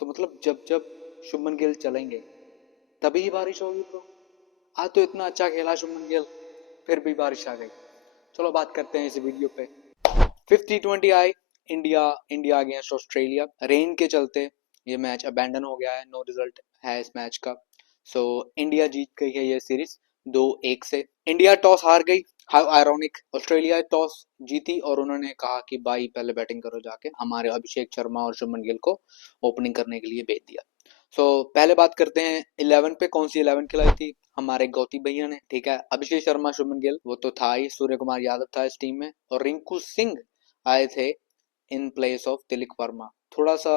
सो मतलब जब जब शुभमन गिल चलेंगे तभी बारिश होगी ब्रो। आज तो इतना अच्छा खेला शुभमन गिल, फिर भी बारिश आ गई। चलो बात करते हैं इस वीडियो पे। 50-20 I, India India against Australia. Rain के चलते ये मैच अबैंडन हो गया है, नो रिजल्ट है इस मैच का। सो इंडिया जीत गई है ये सीरीज 2-1 से। इंडिया टॉस हार गई, हाउ आयरॉनिक। ऑस्ट्रेलिया टॉस जीती और उन्होंने कहा कि भाई पहले बैटिंग करो जाके, हमारे अभिषेक शर्मा और शुभमन गिल को ओपनिंग करने के लिए भेज दिया। पहले बात करते हैं 11 पे। कौन सी 11 खिलाई थी हमारे गौती भैया ने, ठीक है। अभिषेक शर्मा, शुभमन गिल वो तो था ही, सूर्य कुमार यादव था इस टीम में, और रिंकू सिंह आए थे in place of Tilak Varma. थोड़ा सा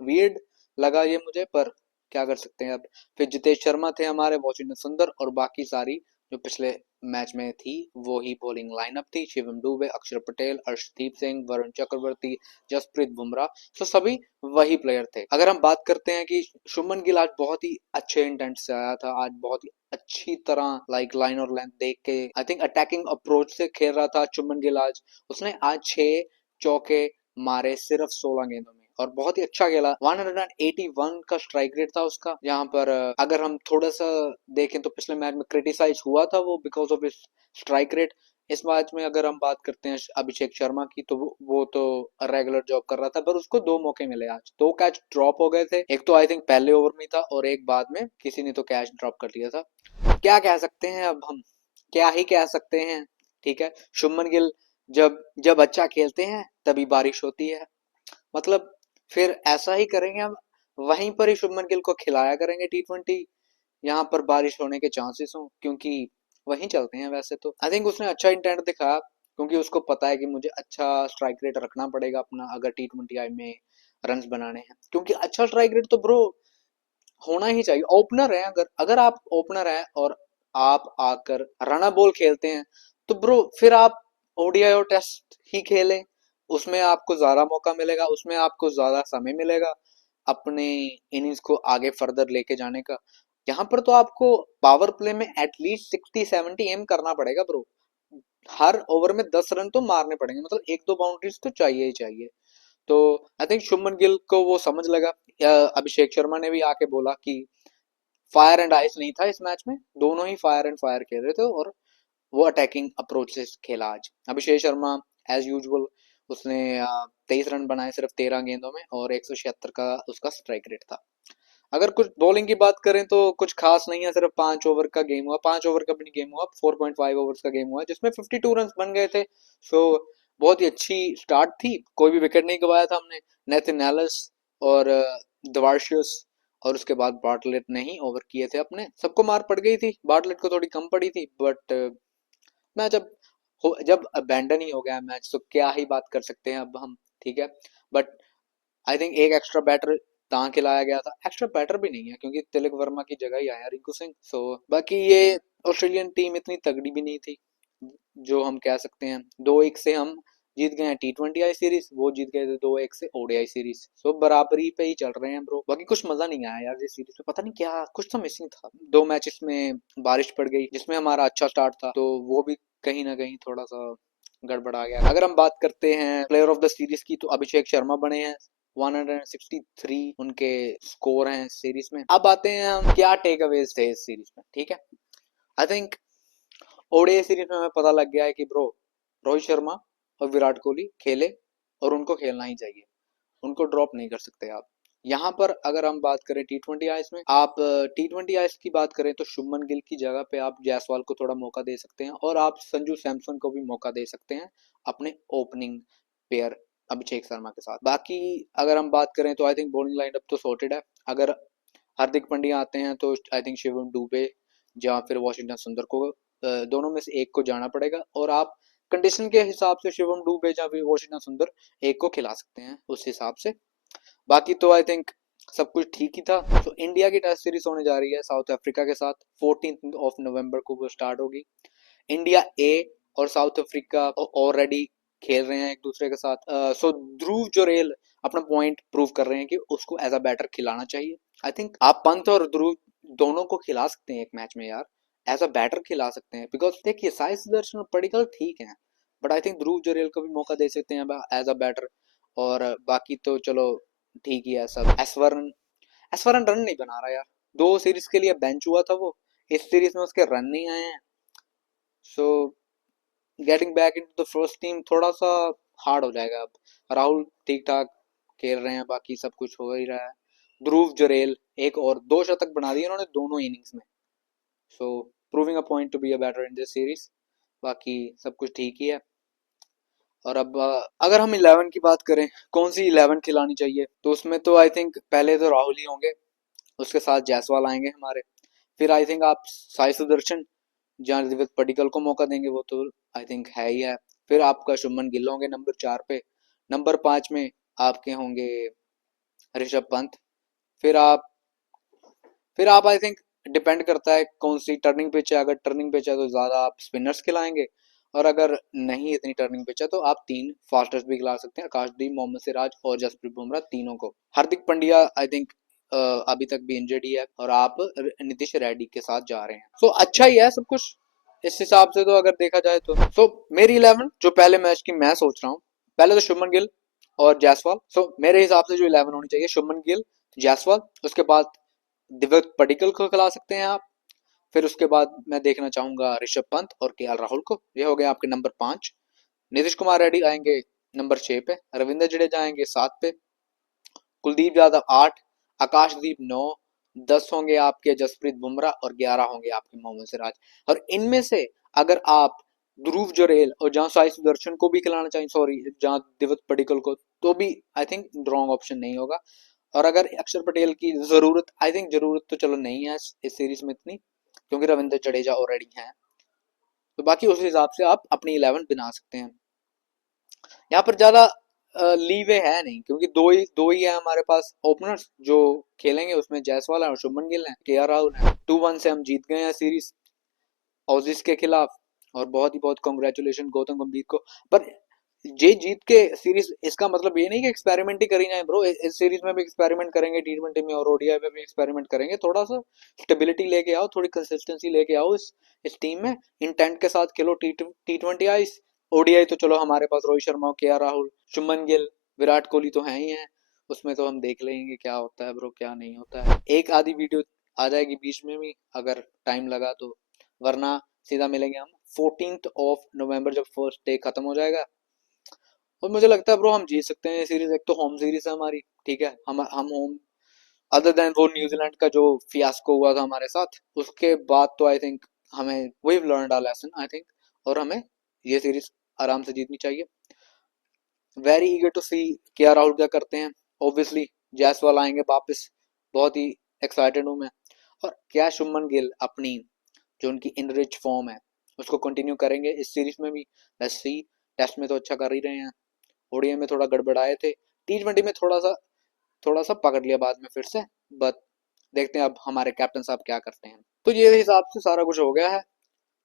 वियर्ड लगा ये मुझे, पर क्या कर सकते हैं अब। फिर जितेश शर्मा थे हमारे, वॉशिंगटन सुंदर, और बाकी सारी जो पिछले मैच में थी वो ही बॉलिंग लाइनअप थी। शिवम दुबे, अक्षर पटेल, अर्शदीप सिंह, वरुण चक्रवर्ती, जसप्रीत बुमराह, तो सभी वही प्लेयर थे। अगर हम बात करते हैं कि शुभमन गिल आज बहुत ही अच्छे इंटेंट से आया था, आज बहुत ही अच्छी तरह लाइन और लेंथ देख के आई थिंक अटैकिंग अप्रोच से खेल रहा था शुभमन गिल। आज उसने 6 चौके मारे सिर्फ 16 गेंदों में, और बहुत ही अच्छा खेला। 181 का स्ट्राइक रेट था उसका। यहाँ पर अगर हम थोड़ा सा देखें तो पिछले मैच में क्रिटिसाइज हुआ था वो बिकॉज ऑफ इस स्ट्राइक रेट। इस मैच में अगर हम बात करते हैं अभिषेक शर्मा की, तो वो तो रेगुलर जॉब कर रहा था, पर उसको 2 मौके मिले। आज 2 कैच ड्रॉप हो गए थे, एक तो आई थिंक पहले ओवर में था और एक बाद में किसी ने तो कैच ड्रॉप कर लिया था। क्या कह सकते हैं अब हम, क्या ही कह सकते हैं, ठीक है। शुभमन गिल जब जब अच्छा खेलते हैं तभी बारिश होती है, मतलब फिर ऐसा ही करेंगे हम, वहीं पर ही शुभमन गिल को खिलाया करेंगे T20, यहाँ पर बारिश होने के चांसेस हो, क्योंकि वहीं चलते हैं। वैसे तो आई थिंक उसने अच्छा इंटेंट दिखाया, क्योंकि उसको पता है कि मुझे अच्छा स्ट्राइक रेट रखना पड़ेगा अपना, अगर T20 आई में रन बनाने हैं, क्योंकि अच्छा स्ट्राइक रेट तो ब्रो होना ही चाहिए। ओपनर है, अगर अगर आप ओपनर हैं और आप आकर रना बॉल खेलते हैं, तो ब्रो फिर आप ओडीआई और टेस्ट ही खेलें, उसमें आपको ज्यादा मौका मिलेगा, उसमें आपको ज्यादा समय मिलेगा अपने इनिंग्स को आगे फर्दर लेके जाने का। यहाँ पर तो आपको पावर प्ले में एटलीस्ट 60-70 एम करना पड़ेगा ब्रो। हर ओवर में 10 रन तो मारने पड़ेंगे, मतलब 1-2 बाउंड्रीज तो चाहिए ही चाहिए। तो आई थिंक शुभमन गिल को वो समझ लगा। अभिषेक शर्मा ने भी आके बोला कि फायर एंड आइस नहीं था इस मैच में, दोनों ही फायर एंड फायर खेल रहे थे, और वो अटैकिंग अप्रोच से खेला आज अभिषेक शर्मा। एज यूजुअल उसने 23 रन बनाए सिर्फ 13 गेंदों में, और 176 का उसका स्ट्राइक रेट था। अगर कुछ बॉलिंग की बात करें तो कुछ खास नहीं है, सिर्फ 5 ओवर का गेम हुआ, 5 ओवर का भी नहीं गेम हुआ, 4.5 ओवर्स का गेम हुआ, जिसमें 52 रन बन गए थे। सो बहुत ही अच्छी स्टार्ट थी, कोई भी विकेट नहीं गवाया था हमने। नेथन एलिस और दवार्शियस और उसके बाद बार्टलेट ने ही ओवर किए थे अपने, सबको मार पड़ गई थी, बार्टलेट को थोड़ी कम पड़ी थी, बट मैच जब अबैंडन ही हो गया मैच, तो क्या ही बात कर सकते हैं अब हम, ठीक है। बट आई थिंक एक एक्स्ट्रा बैटर तां के लाया गया था, एक्स्ट्रा बैटर भी नहीं है क्योंकि तिलक वर्मा की जगह ही आया रिंकू सिंह। बाकी ये ऑस्ट्रेलियन टीम इतनी तगड़ी भी नहीं थी, जो हम कह सकते हैं। 2-1 से हम जीत गए हैं T20 आई सीरीज, वो जीत गए थे 2-1 से ओडीआई सीरीज। बराबरी पे ही चल रहे हैं ब्रो। बाकी कुछ मजा नहीं आया यार इस सीरीज में, पता नहीं क्या कुछ तो मिसिंग था। 2 मैचेस में बारिश पड़ गई, जिसमें हमारा अच्छा स्टार्ट था, तो वो भी कहीं ना कहीं थोड़ा सा गड़बड़ा गया। अगर हम बात करते हैं प्लेयर ऑफ द सीरीज की, तो अभिषेक शर्मा बने हैं, 163 उनके स्कोर हैं सीरीज में। अब आते हैं हम क्या टेक अवेज थे इस सीरीज में, ठीक है। आई थिंक ओडीआई सीरीज में हमें पता लग गया है कि ब्रो रोहित शर्मा और विराट कोहली खेले, और उनको खेलना ही चाहिए, उनको ड्रॉप नहीं कर सकते आप। यहाँ पर अगर हम बात करें T20 आइस में, आप T20 आइस की बात करें तो शुभमन गिल की जगह पे आप जायसवाल को थोड़ा मौका दे सकते हैं, और आप संजू सैमसन को भी मौका दे सकते हैं अपने ओपनिंग पेयर अभिषेक शर्मा के साथ। बाकी अगर हम बात करें तो आई थिंक बॉलिंग लाइनअप तो सॉर्टेड है। अगर हार्दिक पांड्या आते हैं तो आई थिंक शिवम दुबे या फिर वॉशिंगटन सुंदर को, दोनों में से एक को जाना पड़ेगा, और आप कंडीशन के हिसाब से शिवम दुबे या फिर वॉशिंगटन सुंदर एक को खिला सकते हैं उस हिसाब से। बाकी तो आई थिंक सब कुछ ठीक ही था। तो इंडिया की टेस्ट सीरीज होने जा रही है साउथ अफ्रीका के साथ, 14 नवंबर को वो स्टार्ट होगी। इंडिया ए और साउथ अफ्रीका ऑलरेडी खेल रहे हैं एक दूसरे के साथ। ध्रुव जोरेल अपना पॉइंट प्रूव कर रहे हैं कि उसको एज अ बैटर खिलाना चाहिए। आई थिंक आप पंत और ध्रुव दोनों को खिला सकते हैं एक मैच में यार, एज अ बैटर खिला सकते हैं, बिकॉज देखिए साई सुदर्शन और पडिक्कल ठीक है, बट आई थिंक ध्रुव जोरेल को भी मौका दे सकते हैं एज अ बैटर। और बाकी तो चलो ठीक ही है सब। एसवरन रन नहीं बना रहा यार, 2 सीरीज के लिए बेंच हुआ था वो, इस सीरीज में उसके रन नहीं आए हैं। So getting back into the first team थोड़ा सा हार्ड हो जाएगा अब। राहुल ठीक ठाक खेल रहे हैं, बाकी सब कुछ हो ही रहा है। ध्रुव जरेल एक और 2 शतक बना दिए उन्होंने दोनों इनिंग्स में। So proving a point to be a batter in this series. बाकी सब कुछ ठीक ही है। और अब अगर हम 11 की बात करें, कौन सी 11 खिलानी चाहिए, तो उसमें तो आई थिंक पहले तो राहुल ही होंगे, उसके साथ जायसवाल आएंगे हमारे। फिर आई थिंक आप साई सुदर्शन जहाँ दिव्य पडिक्कल को मौका देंगे, वो तो आई थिंक है ही है। फिर आपका शुभमन गिल होंगे नंबर 4 पे। नंबर 5 में आपके होंगे ऋषभ पंत। फिर आप फिर आप आई थिंक डिपेंड करता है कौन सी टर्निंग पिच है, अगर टर्निंग पिच है तो ज़्यादा आप स्पिनर्स खिलाएंगे, और अगर नहीं इतनी टर्निंग पिच है तो आप 3 फास्टर्स भी खिला सकते हैं, आकाशदीप, मोहम्मद सिराज और जसप्रीत बुमराह, तीनों को। हार्दिक पांड्या आई थिंक अभी तक भी इंजर्ड ही है, और आप नीतीश रेड्डी के साथ जा रहे हैं। सो अच्छा ही है सब कुछ इस हिसाब से तो, अगर देखा जाए तो। मेरी 11 जो पहले मैच की मैं सोच रहा हूँ, पहले तो शुभमन गिल और जायसवाल। मेरे हिसाब से जो 11 होनी चाहिए, शुभमन गिल, जायसवाल, उसके बाद दिव्य पडिक्कल को खिला सकते हैं आप। फिर उसके बाद मैं देखना चाहूंगा ऋषभ पंत और केएल राहुल को। ये हो गए आपके नंबर 5। नीतीश कुमार रेड्डी आएंगे नंबर 6 पे, रविंद्र जडेजा आएंगे 7 पे, कुलदीप यादव 8, आकाशदीप 9, 10 होंगे आपके जसप्रीत बुमराह और 11 होंगे आपके मोहम्मद सिराज। और इनमें से अगर आप ध्रुव जुरेल और जहां साई सुदर्शन को भी खिलाना चाहिए, सॉरी जहां दिवत पडिक्कल को, तो भी आई थिंक रॉन्ग ऑप्शन नहीं होगा। और अगर अक्षर पटेल की जरूरत, आई थिंक जरूरत तो चलो नहीं है इस सीरीज में इतनी, क्योंकि रविंद्र जडेजा ऑलरेडी हैं। तो बाकी उस हिसाब से आप अपनी 11 बना सकते हैं। यहाँ पर ज्यादा लीवे है नहीं, क्योंकि दो ही है हमारे पास ओपनर्स जो खेलेंगे, उसमें जायसवाल है और शुभमन गिल है, केएल राहुल है। 2-1 से हम जीत गए हैं सीरीज ऑजीज के खिलाफ, और बहुत कॉन्ग्रेचुलेशन गौतम गंभीर को। पर ये जीत के सीरीज, इसका मतलब ये नहीं कि एक्सपेरिमेंट ही करी जाए ब्रो, इस सीरीज में भी एक्सपेरिमेंट करेंगे, टी20 में और ओडीआई में भी एक्सपेरिमेंट करेंगे। थोड़ा सा स्टेबिलिटी लेके आओ, थोड़ी कंसिस्टेंसी लेके आओ इस टीम में, इंटेंट के साथ खेलो। टी20 आइस, ओडीआई तो चलो हमारे पास रोहित शर्मा, केएल राहुल, शुभमन गिल, विराट कोहली तो हैं ही हैं, उसमें तो हम देख लेंगे क्या होता है ब्रो, क्या नहीं होता है। एक आधी वीडियो आ जाएगी बीच में भी अगर टाइम लगा तो, वरना सीधा मिलेंगे हम 14 नवंबर जब फर्स्ट डे खत्म हो जाएगा। और मुझे लगता है ब्रो हम जीत सकते हैं ये सीरीज। एक तो होम सीरीज है हमारी, ठीक है, हम होम, अदर देन वो न्यूजीलैंड का जो फियास्को हुआ था हमारे साथ, उसके बाद तो आई थिंक हमें we learned our lesson I think, और हमें ये सीरीज आराम से जीतनी चाहिए। वेरी ईगर टू सी क्या राहुल क्या करते हैं। ऑब्वियसली जायसवाल आएंगे वापस, बहुत ही एक्साइटेड हूँ मैं। और क्या शुभमन गिल अपनी जो उनकी इनरिच फॉर्म है उसको कंटिन्यू करेंगे इस सीरीज में भी। लेट्स सी, टेस्ट में तो अच्छा कर ही रहे हैं, ओडीआई में थोड़ा गड़बड़ाए थे, टी20 में थोड़ा सा पकड़ लिया बाद में फिर से। बट देखते हैं अब हमारे कैप्टन साहब क्या करते हैं। तो ये हिसाब से सारा कुछ हो गया है,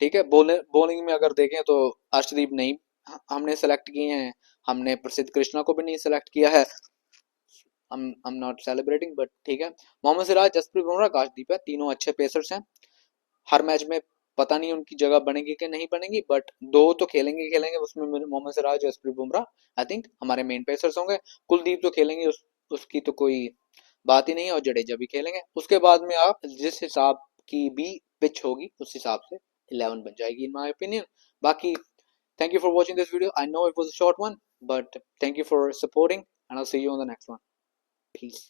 ठीक है। बॉलिंग में अगर देखें तो अर्शदीप नहीं हमने सेलेक्ट किए हैं, हमने प्रसिद्ध कृष्णा को भी नहीं सेलेक्ट किया है। I'm नॉट सेलिब्रेटिंग, बट ठीक है। मोहम्मद सिराज, जसप्रीत बुमराह, आकाशदीप है, तीनों अच्छे पेसर्स हैं। हर मैच में पता नहीं उनकी जगह बनेगी कि नहीं बनेगी, बट दो तो खेलेंगे ही खेलेंगे, उसमें मोहम्मद सिराज, जसप्रीत बुमराह आई थिंक हमारे मेन पेसर्स होंगे। कुलदीप तो खेलेंगे, उसकी तो कोई बात ही नहीं है, और जडेजा भी खेलेंगे। उसके बाद में आप जिस हिसाब की भी पिच होगी उस हिसाब से 11 बन जाएगी इन माई ओपिनियन। बाकी thank you for watching this video. I know it was a short one, but thank you for supporting, and I'll see you on the next one. Peace.